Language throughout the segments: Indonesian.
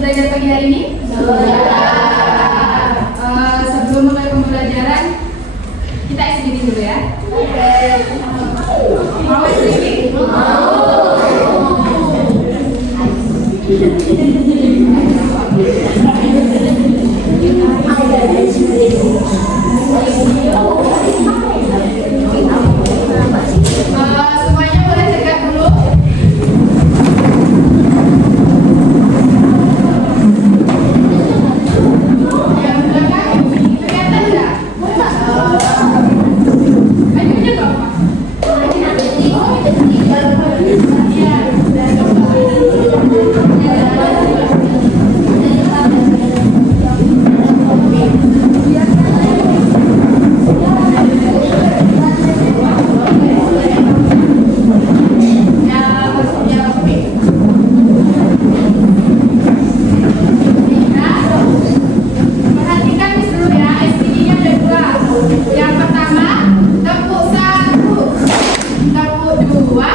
belajar pagi hari ini? Sebelum mulai pembelajaran, kita SGD dulu ya. Mau SGD? Semuanya boleh tegak dulu. Yang belakang kelihatan nggak? Bajunya nggak apa? Perhatikan dulu ya, SPD-nya ada dua. Yang pertama, tepuk 1, tepuk 2,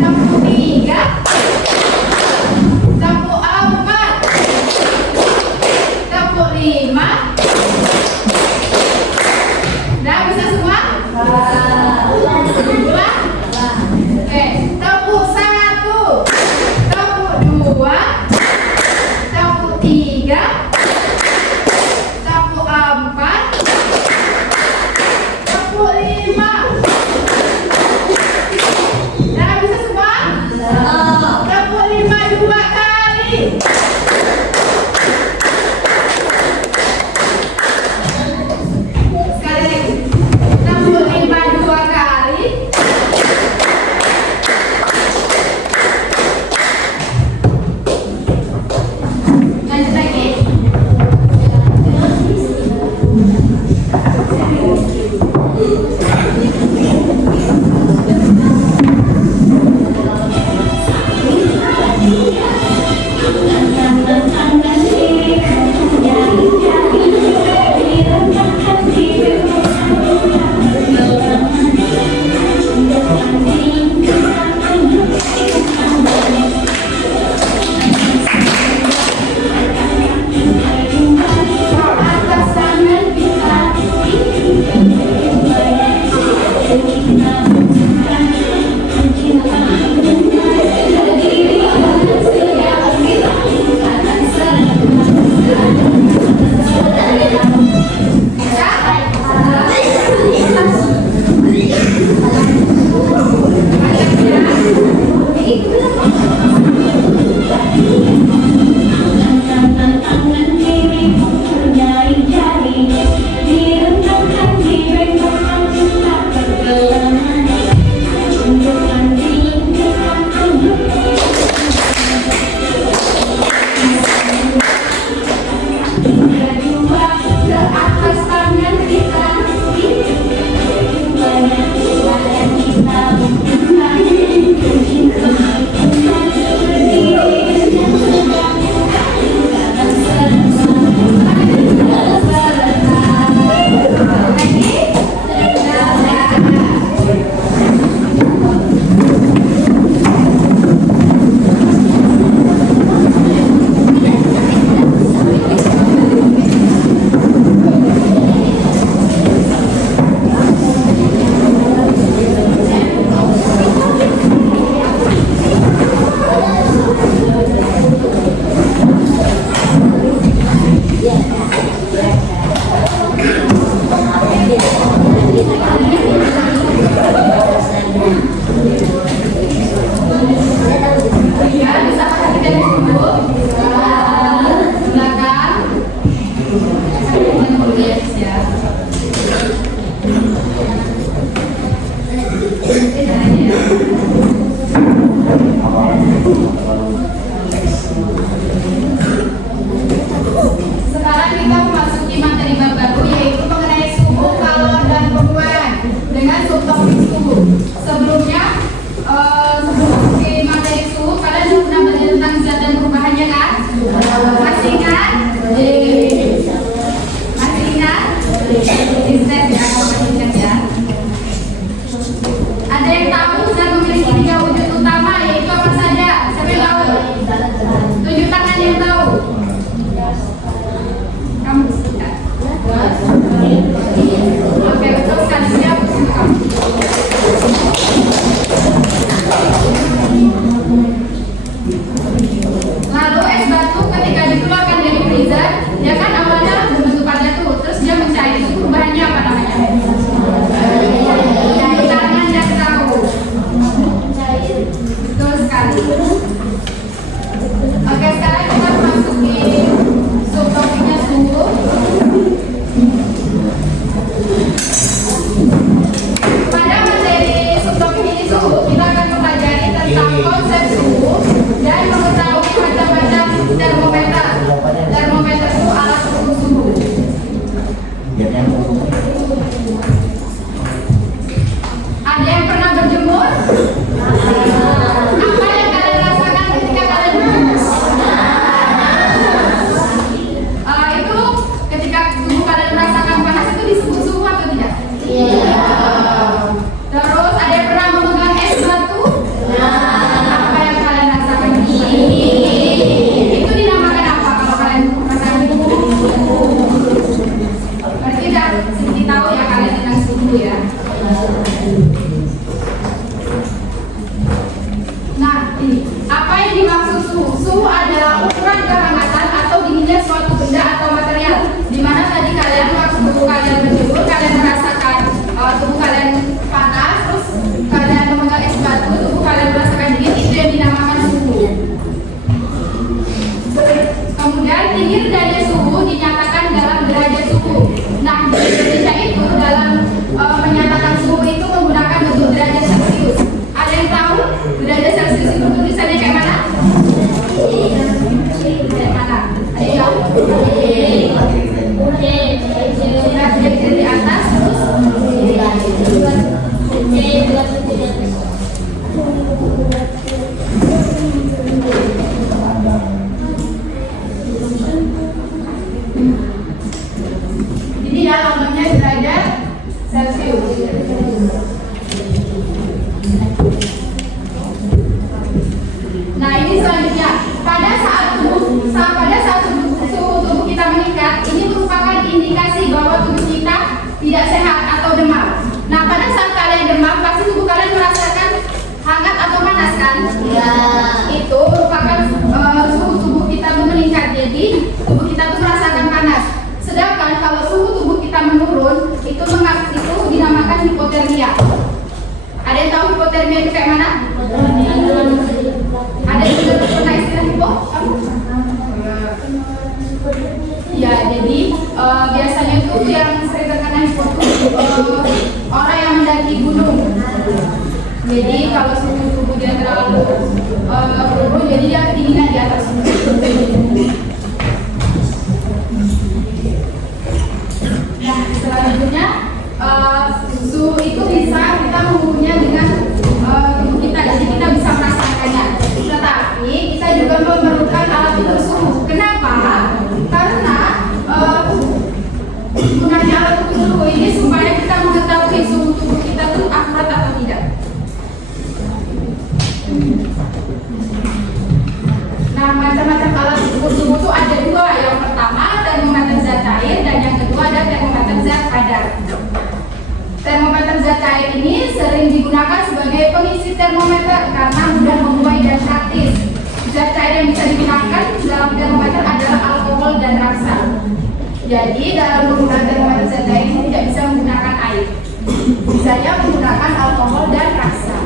tepuk 3, tepuk 4, tepuk 5. Dah bisa semua? Dua? Oke, tepuk 1, tepuk 2, tepuk 3, tepuk 4, tepuk 5. Dah bisa semua? Tepuk 5 2 kali. Sekali lagi. Tepuk 5 2 kali. Lanjut lagi. Atas tangan kita. Ya, bisa perhatikan dulu. Belakang. Yang tulis ya. Sekarang kita memasuki materi bab baru, yaitu mengenai suhu, kalor, dan pembuahan dengan subtopik suhu. Sebelumnya, sebelum memasuki materi suhu, kalian sudah pernah belajar tentang zat dan perubahannya kan? Masih ingat? Masih ingat? Zat ya, masih ingat ya. Ada yang tahu zat memiliki 3 wujud utama, yaitu apa saja? Siapa yang tahu? Tunjuk tangan yang tinggi derajat suhu dinyatakan dalam derajat suhu. Nah, di Indonesia itu dalam menyatakan suhu itu menggunakan bentuk derajat Celcius. Ada yang tahu derajat Celcius itu tulisannya kayak mana? Kayak mana? Ayo. Sudah di atas terus. Ini ya lambangnya derajat Celcius. Nah, ini selanjutnya pada saat suhu tubuh kita meningkat, ini merupakan indikasi bahwa tubuh kita tidak sehat atau demam. Nah, pada saat kalian demam, pasti tubuh kalian merasakan hangat atau panas kan? Ya. Itu merupakan suhu tubuh kita meningkat. Jadi tubuh kita tuh merasakan panas. Sedangkan kalau suhu tubuh kita menurun, itu dinamakan hipotermia. Ada yang tahu hipotermia itu kayak mana? Ada yang sudah pernah istilah hipo? Ya, jadi biasanya itu yang sering terkena hipo itu orang yang mendaki gunung. Jadi kalau suhu tubuh dia terlalu turun, jadi dia kedinginan di atas. Nah, selanjutnya suhu itu bisa kita mengukurnya dengan tubuh kita, jadi kita bisa merasakannya. Tetapi kita juga memerlukan alat ukur suhu. Kenapa? Karena gunanya alat ukur suhu ini supaya kita mengetahui suhu tubuh kita itu akurat atau tidak. Nah, macam-macam alat ukur suhu itu ada dua. Yang pertama termometer zat cair dan yang kedua ada termometer zat padat. Termometer zat cair ini sering digunakan sebagai pengisi termometer karena mudah membuai dan praktis. Zat cair yang bisa digunakan dalam termometer adalah alkohol dan raksa. Jadi dalam penggunaan termometer zat cair ini tidak bisa menggunakan air. Bisanya menggunakan alkohol dan raksa.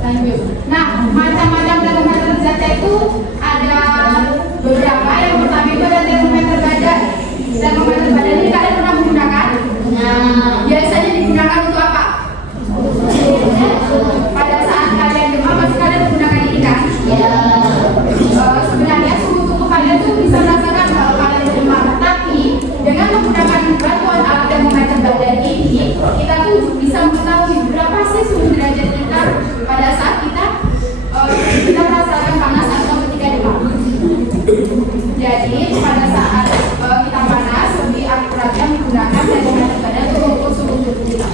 Lanjut. Nah, macam-macam termometer zat cair itu ada beberapa. Yang pertama itu ada termometer badan. Termometer badan ini kalian pernah menggunakan? Nah, biasanya digunakan untuk apa? Pada saat kalian demam, pasti kalian menggunakan ini kan? Ya. Sebenarnya suhu tubuh kalian tuh bisa merasakan kalau kalian demam, tapi dengan menggunakan bantuan alat termometer badan ini, kita tuh bisa mengetahui berapa sih suhu derajat kita pada saat kita merasakan panas atau ketika demam. Jadi pada saat kita panas, lebih akuratnya menggunakan termometer badan untuk mengukur suhu tubuh kita.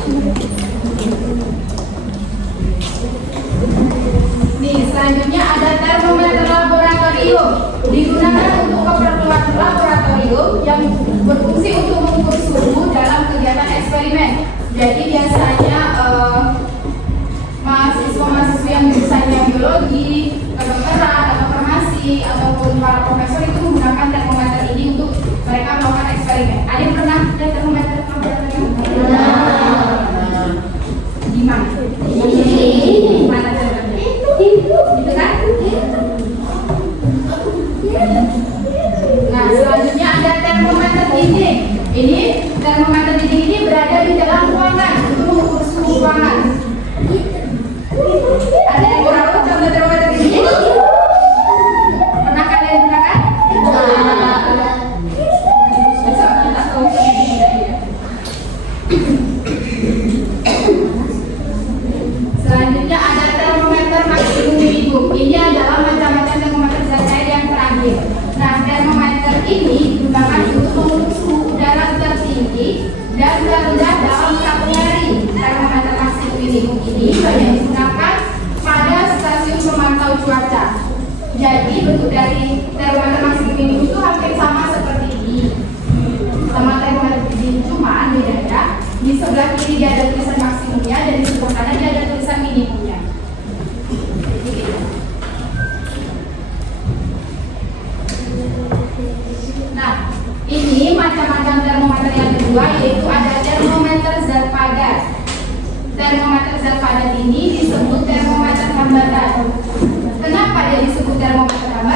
Nih, selanjutnya ada termometer laboratorium. Digunakan untuk keperluan laboratorium yang berfungsi untuk mengukur suhu dalam kegiatan eksperimen. Jadi biasanya mahasiswa-mahasiswa yang jurusannya biologi, kedokteran, atau farmasi, ataupun para profesor itu menggunakan termometer ini untuk mereka melakukan eksperimen. Ada yang pernah lihat termometer laboratorium? Di mana? Di mana termometer? Gitu kan? Nah, selanjutnya ada termometer dinding. Ini termometer dinding ini berada di dalam ruangan untuk mengukur suhu ruangan. Ada yang tahu termometer dinding? Pernah kalian gunakan? Besok kita tahu selanjutnya ada termometer maksimum minimum. Ini adalah macam-macam termometer zat cair yang terakhir. Nah, termometer ini digunakan untuk mengukur suhu udara tertinggi dan terendah dalam satu hari. Termometer maksimum minimum ini banyak digunakan pada stasiun pemantau cuaca. Jadi bentuk dari termometer maksimum minimum itu hampir sama seperti ini, sama termometer ini, cuma bedanya di sebelah kiri dia ada tulisan maksimumnya dan di sebelah kanan dia ada tulisan minimumnya. Nah, ini macam-macam termometer yang kedua, yaitu ada termometer zat padat. Termometer zat padat ini disebut termometer hambatan. Kenapa dia disebut termometer hambatan?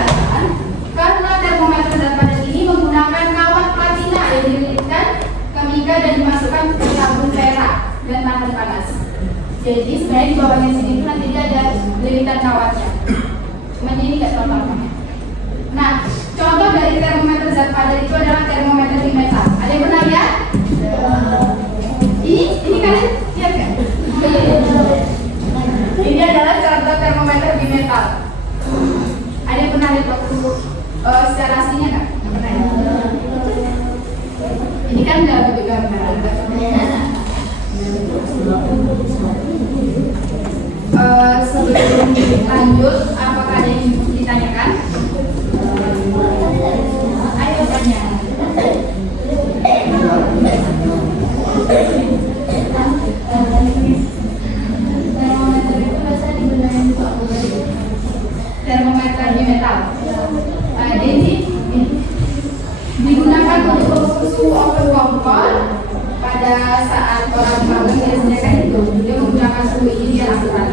ditinggal dan dimasukkan ke tabung perak dan tahan panas. Jadi sebenarnya di bawahnya sini itu nanti dia ada lilitan kawatnya. Cuma ini nggak terlalu apa. Nah, contoh dari termometer zat padat itu adalah termometer di metal. Ada yang pernah lihat? Ini kalian lihat kan? Ini adalah contoh termometer di metal. Ada yang pernah lihat waktu secara aslinya nggak? Pernah ya? Ini kan nggak begitu gambar. Sebelum lanjut, apakah ada yang ditanyakan? Ayo tanya. Termometer di metal. Jadi digunakan untuk mengukur suhu open kompor pada saat orang magang biasanya kan itu dia menggunakan suhu ini dia lakukan.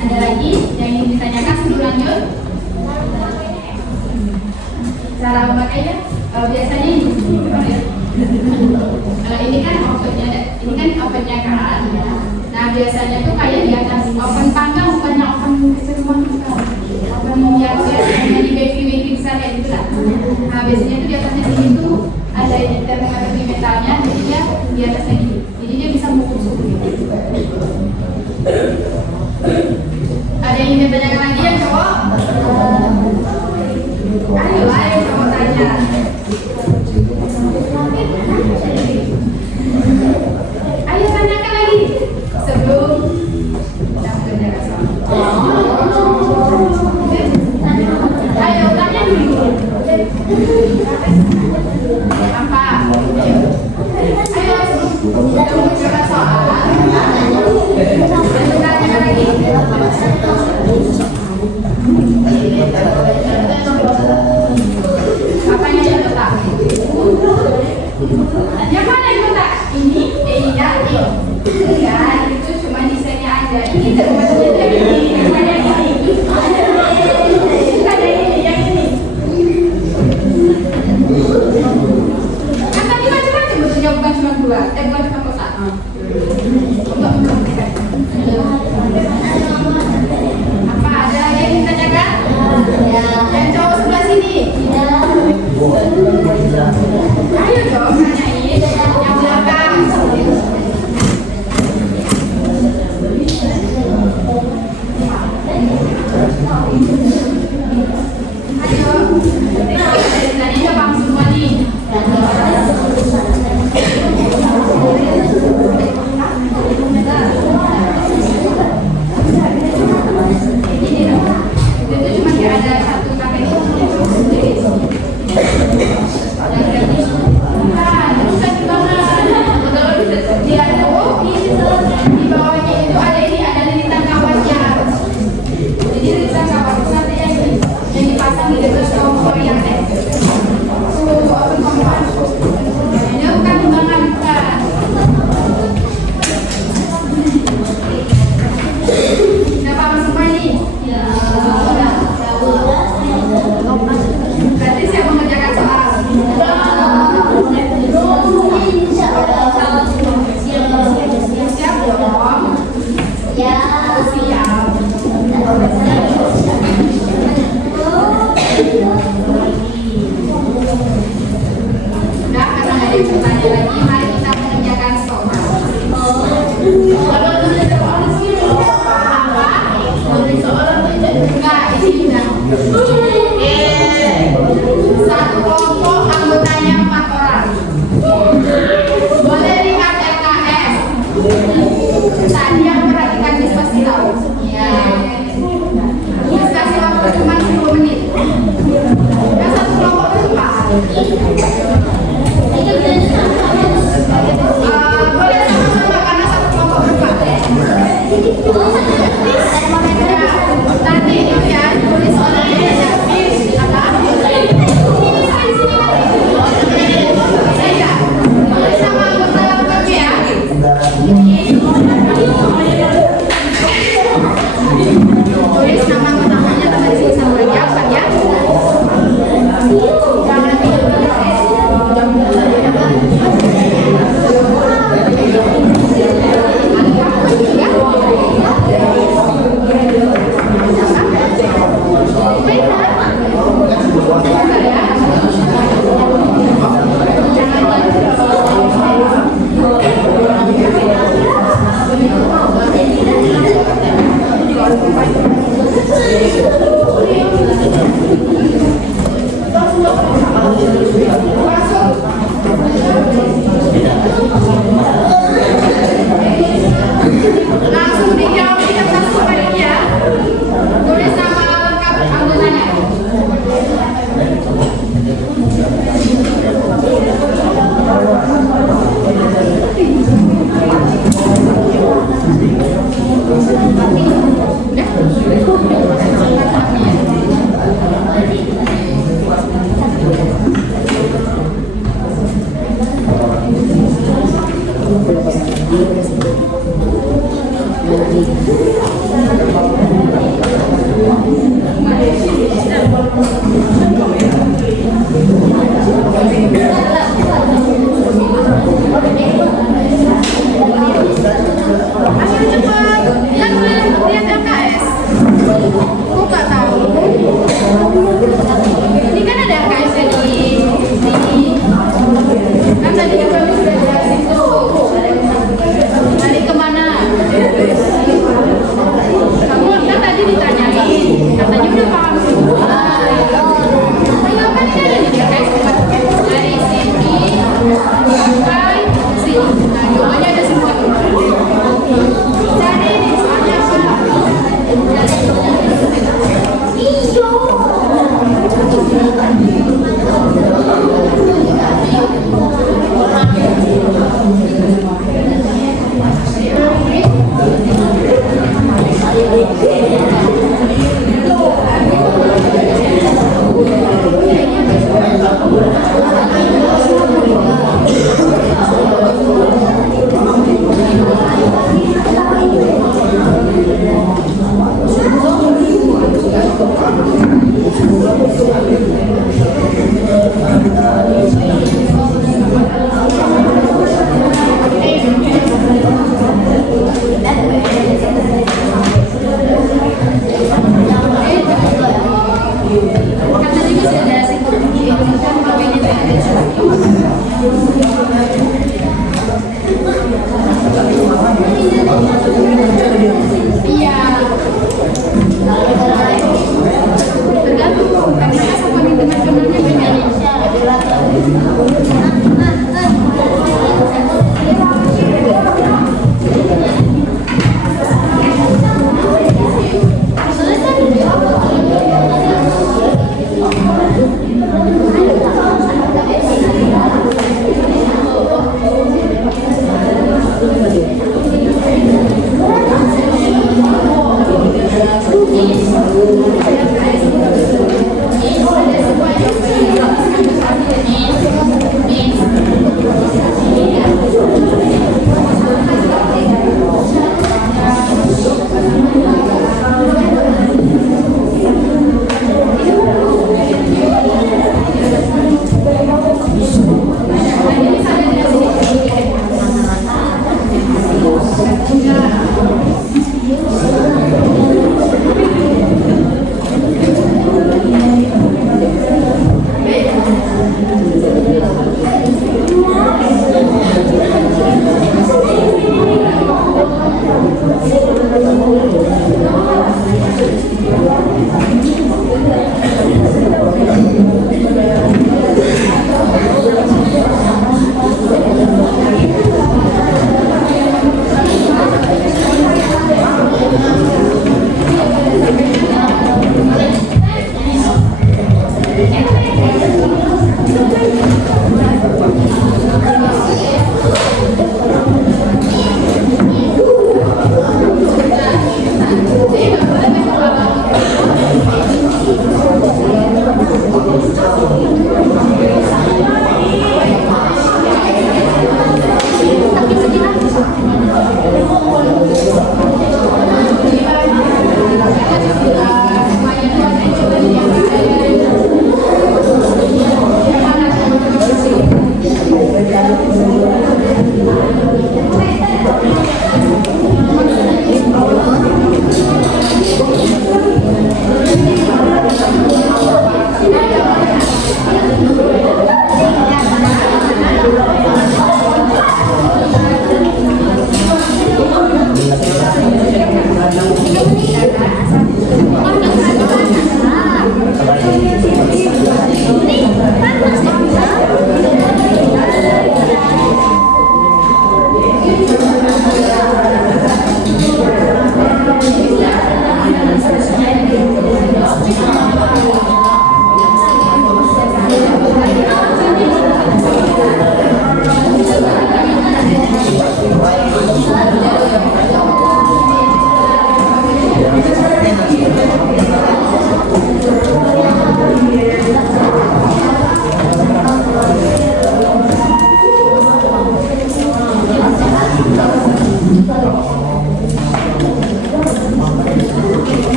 Ada lagi yang ingin ditanyakan sebelum lanjut? Cara memakainya biasanya ini. Ini kan ovennya kan. Nah biasanya tuh kayak di atas oven panggang, bukannya oven semua oven yang biasanya di bakery besar kayak gitu lah. Nah biasanya tuh di atasnya sini tuh ada termometer di metalnya, jadi dia di atasnya gini. Jadi dia bisa mengukur suhu. Ada yang ingin ditanyakan lagi ya cowok? Ayo cowok tanya. Ayo tanyakan lagi sebelum ayo tanya dulu. Apa? Ayo sebelum kita soal. Tanyakan lagi. Apanya yang letak? Yang mana yang letak? Ini, iya, ini. Enggak, itu cuma desainnya aja. Ini termometernya dari ini. Ada yang ini. Ada yang ini. Kan tadi macam-macam bentuknya, bukan cuma dua. Bukan cuma kotak. Apa ada lagi yang ditanyakan? Yang cowok sebelah sini. Ayo dong, tanyain. Yang belakang. Ayo. Tadi udah paham semua nih. Itu cuma ada satu pakai di bawahnya itu ada ini, ada lilitan kawatnya. Jadi lilitan kawat itu nanti yang dipasang di dekat kompor yang suhu open kompor. Ini bukan timbangan, bukan. Sudah paham semua ini? Berarti siapa mengerjakan soal? Siap dong. Ya, siap. Udah, karena nggak ada yang bertanya lagi, mari kita mengerjakan soal. Enggak, ini udah. Satu kelompok anggotanya 4 orang. Boleh lihat LKS. Tadi yang perhatikan di pasti tahu. Ya. Kasih waktu cuma 10 menit. Dan satu kelompok berapa? Boleh sama-sama karena satu kelompok berapa? Nanti itu ya, tulis soalnya ya. Apa? Sama anggota lengkap ya. Tulis nama anggotanya tadi sama lagi apa ya? Jangan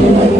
Thank you.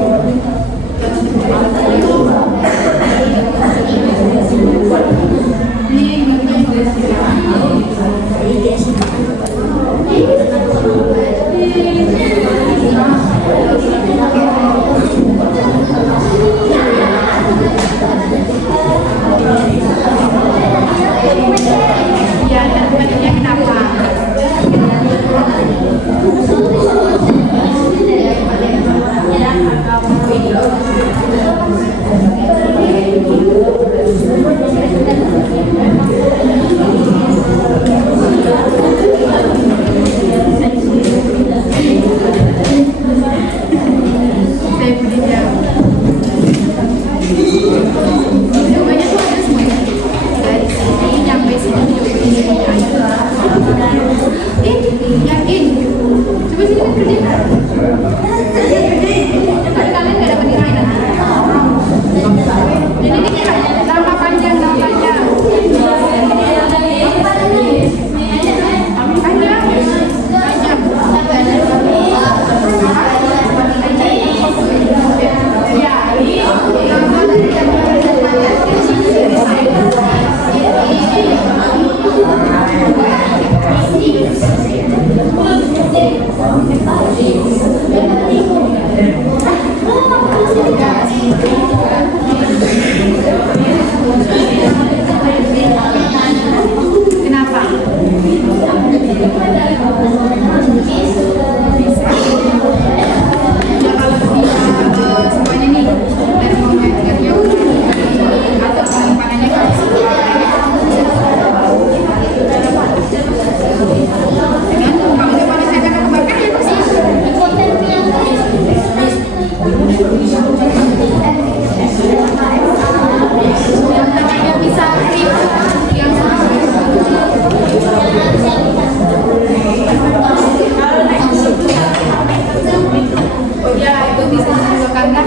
karena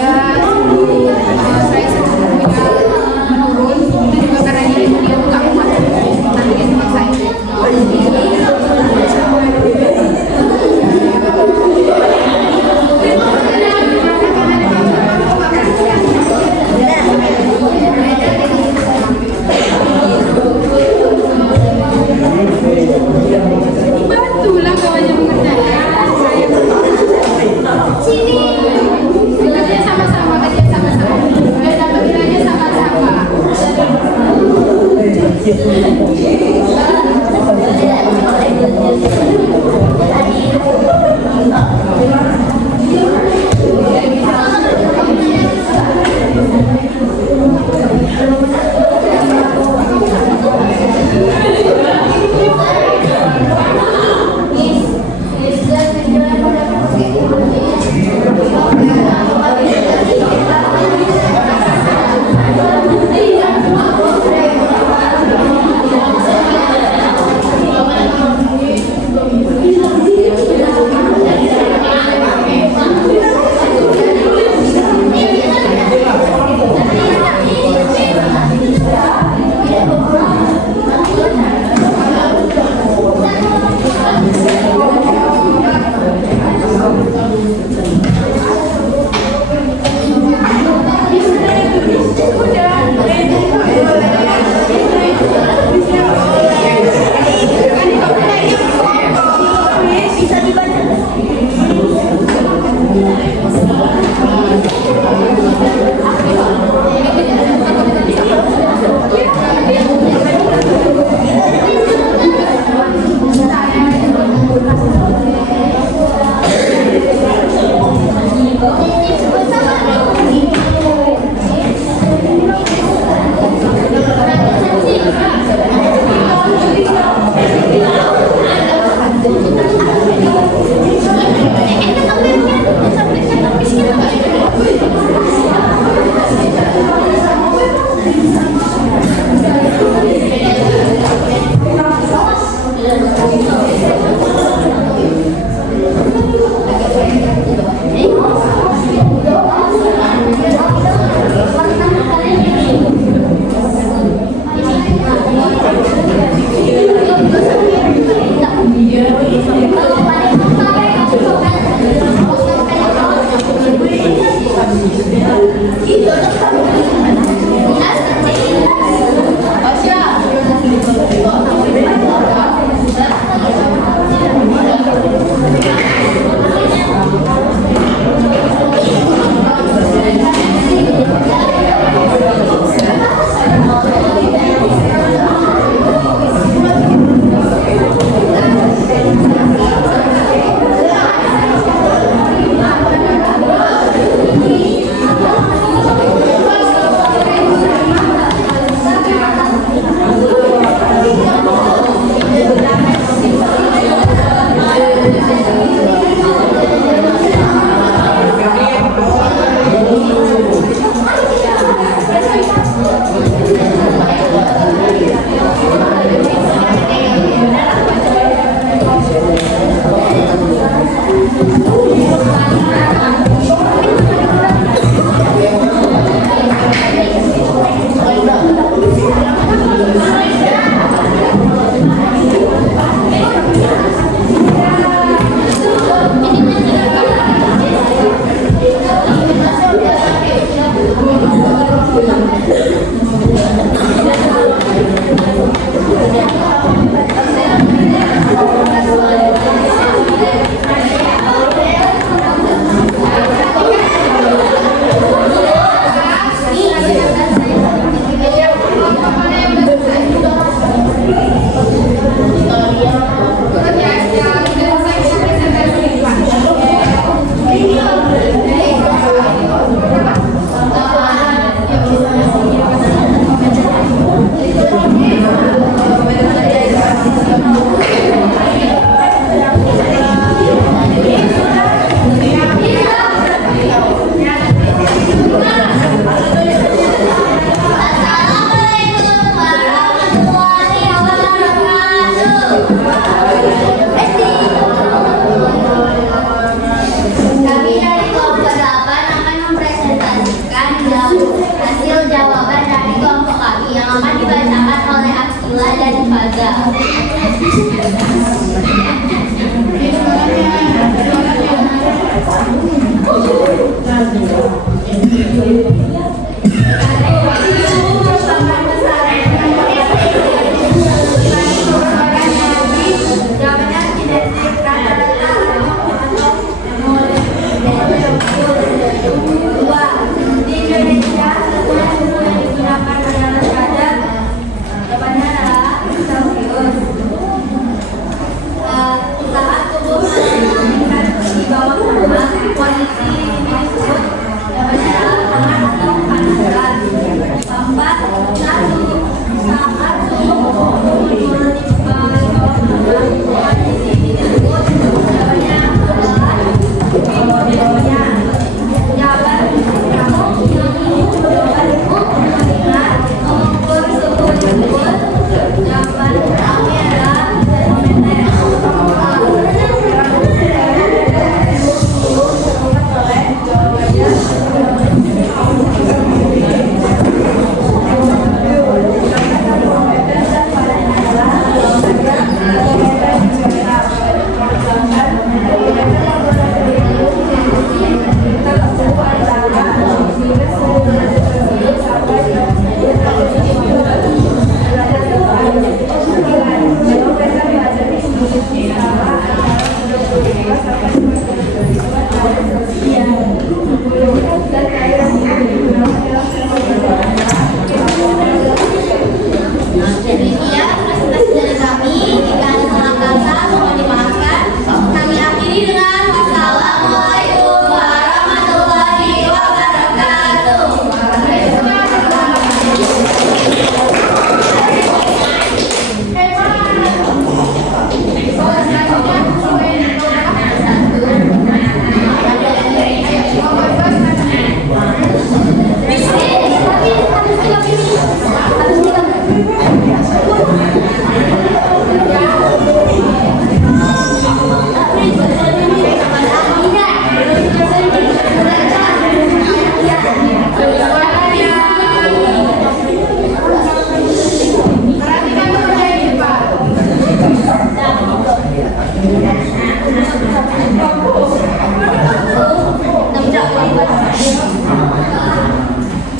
ya saya suhunya menurun itu juga karena dia tuh nggak kuat nanti sama saya. Bantulah kawannya mengerjakan saya. Sini. Kerja sama-sama, kerja sama-sama. Dan dapat nilainya sama-sama.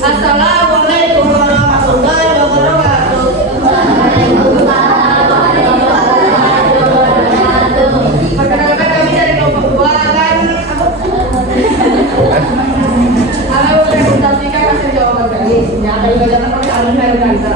Assalamualaikum warahmatullahi wabarakatuh. Perkenalkan kami dari kelompok 2 akan presentasikan hasil jawaban kami yang akan dibacakan oleh alumni Organisa.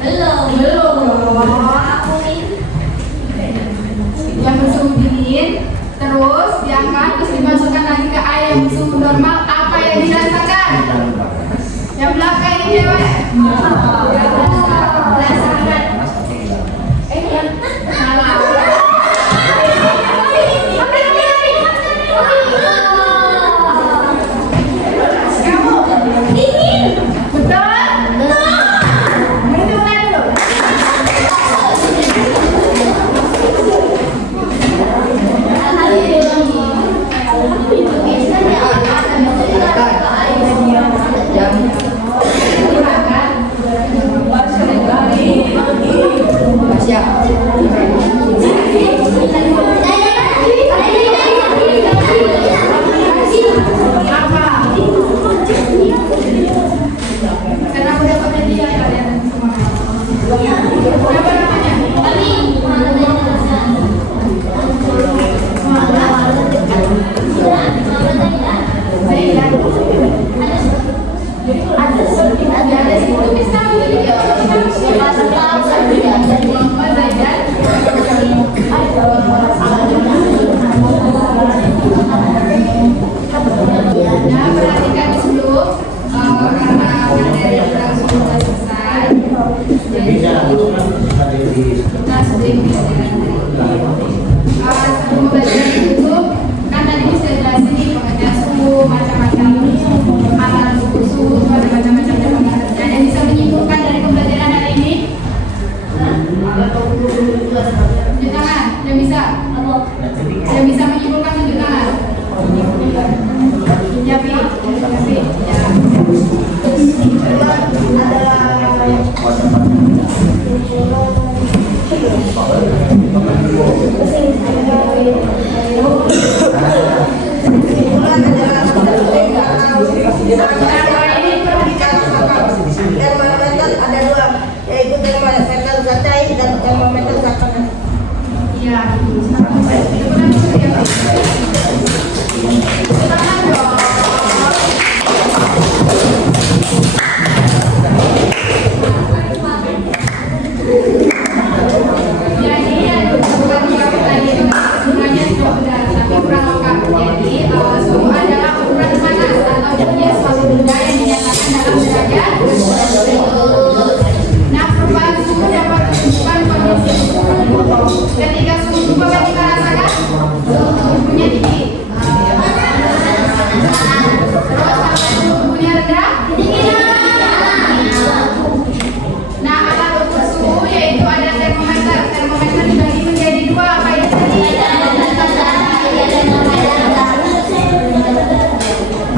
Belum. Aku ini diangkat terus dimasukkan lagi ke air yang suhu normal, apa yang dirasakan? Yang belakang ini cewek. Rasakan. Salah. Kamu dingin. Betul? Berhitung lagi dulu. Kenapa dapat hadiah kalian semua? Siapa namanya? Zaidan. Ada situ bisa video. Muhammad Zaidan. Nah, perhatikan dulu karena materi yang langsung sudah selesai. Jadi kita sering sebelum belajar itu kan tadi bisa jelasin nih pengertian suhu, macam-macam alat suhu, macam-macam ada yang bisa menyimpulkan dari pembelajaran hari ini? Tunjuk tangan, yang bisa? Yang bisa menyimpulkan tunjuk tangan. Yapi, ya. Termometer ada dua, yaitu termometer zat cair dan termometer zat panas. Iya. Tangan dong. Jadi bukan jawab tadi semuanya sudah benar, tapi kurang lengkap. Jadi suhu adalah ukuran panas atau punya suatu benda yang dinyatakan dalam derajat. Nah, perubahan suhu dapat menunjukkan kondisi suhu. Ketika suhu tubuh kita rasakan, suhu tubuhnya tinggi. Terus sampai suhu tubuhnya rendah. Nah, alat ukur suhu yaitu ada termometer. Termometer dibagi menjadi dua, apa itu tadi?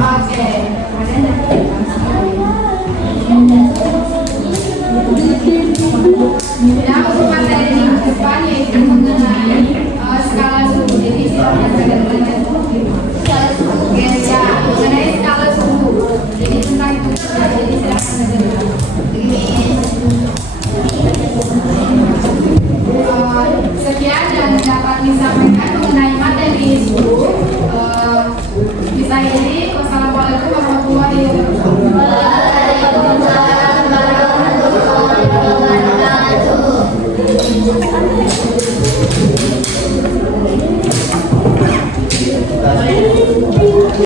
Oke. Nah, untuk materi minggu depan yaitu mengenai skala suhu. Jadi silahkan kalian belajar skala suhu. Oke, ya, mengenai skala suhu. Jadi tentang itu. Jadi silahkan belajar. Sekian yang dapat disampaikan mengenai materi suhu. Bisa ini. Wassalamualaikum warahmatullahi wabarakatuh.